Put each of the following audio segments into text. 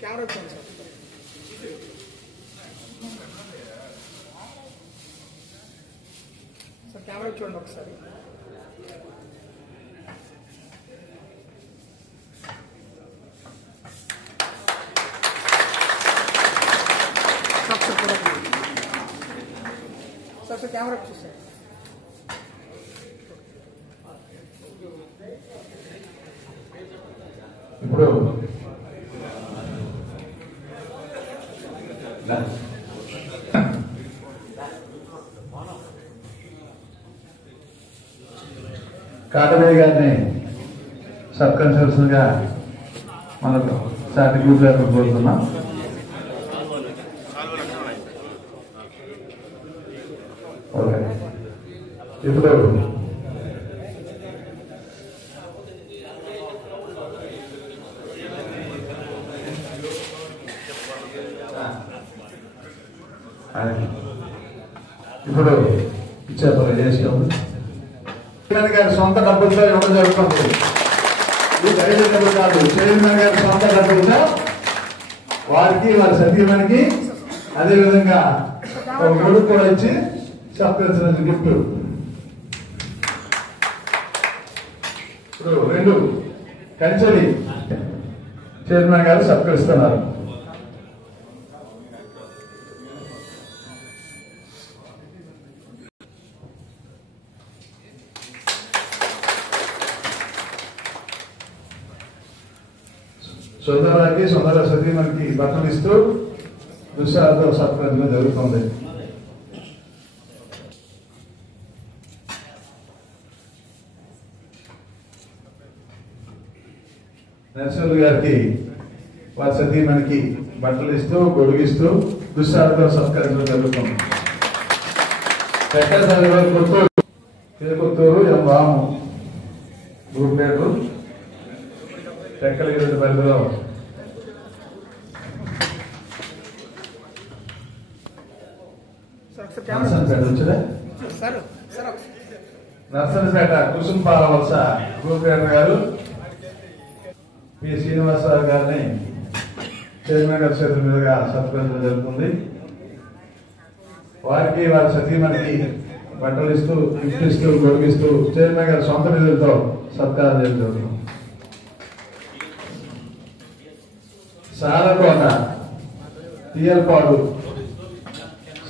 Camera sir camera चूँ ఒకసారి sir camera చూసారు ఇప్పుడు కాటమయ్య గారిని సబ్ కన్సల్టెంట్ గా మనకు సర్టిఫికేట్ లేక కోరుతున్నాం. ఓకే, ఇప్పుడు ఇప్పుడు ఇచ్చేపలు చేసుకోండి. గారి సొంత డబ్బులతో ఇవ్వడం జరుగుతుంది. ఈ ఐదు డబ్బులు కాదు, చైర్మన్ గారి సొంత డబ్బులతో వారికి వారి సతీమణికి అదేవిధంగా ఒక గొడుగు కూడా ఇచ్చి సత్కరించిన గిఫ్ట్. ఇప్పుడు రెండు కంచెలి చైర్మన్ గారు సత్కరిస్తున్నారు. సోదరులకి సోదర సతీమణికి బట్టలు ఇస్తూ దుశ్శాలతో సత్కరించడం జరుగుతుంది. నరసింహులు గారికి వారి సతీమణికి బట్టలు ఇస్తూ గొడుగిస్తూ దుశ్శాలతో సత్కరించడం జరుగుతుంది. కొత్తూరు ఎం రాము గ్రూప్ టెక్కలగిరి పరిధిలో నర్సంపేట కుసుంపాల వలస గ్రూప్ లీడర్ గారు పి శ్రీనివాసరావు గారిని చైర్మన్ గారి చేతుల మీదుగా సత్కరించడం జరుగుతుంది. వారికి వారి సతీమణికి బట్టలు ఇస్తూ గిఫ్ట్ ఇస్తూ గొడిగిస్తూ చైర్మన్ గారి సొంత నిధులతో సత్కారం చేయడం జరుగుతుంది. సాలకోట తీయల్పాడు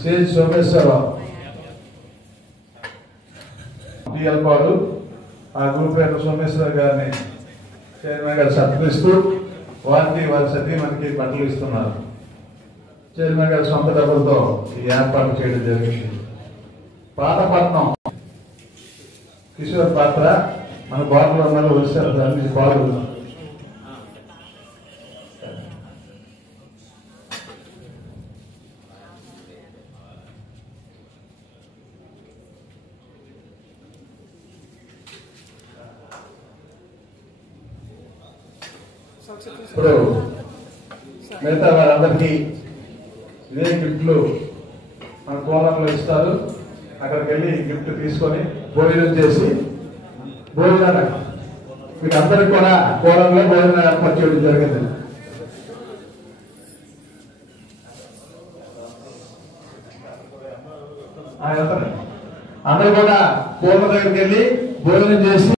శ్రీ సోమేశ్వరరావు తీయల్పాడు ఆ గ్రూప్ లీడర్ సోమేశ్వరరావు గారిని చైర్మన్ గారు సత్కరిస్తూ వారికి వారి సతీమణికి బట్టలు ఇస్తున్నారు. చైర్మన్ గారి సొంత డబ్బులతో ఈ ఏర్పాటు చేయడం జరిగింది. పాతపట్నం కిషోర్ పాత్ర మన బాటలో ఉన్నారు, వచ్చారు. దాని నుంచి పాల్గొన్నారు. ఇప్పుడు మిగతా వారందరికీ ఇదే గిఫ్ట్లు మన కోలంలో ఇస్తారు. అక్కడికి వెళ్ళి గిఫ్ట్ తీసుకొని భోజనం చేసి భోజనాలు మీకు అందరికి కూడా కోలంలో భోజనం ఏర్పాటు చేయడం జరిగింది. అందరూ కూడా కోళ్ళ దగ్గరికి వెళ్ళి భోజనం చేసి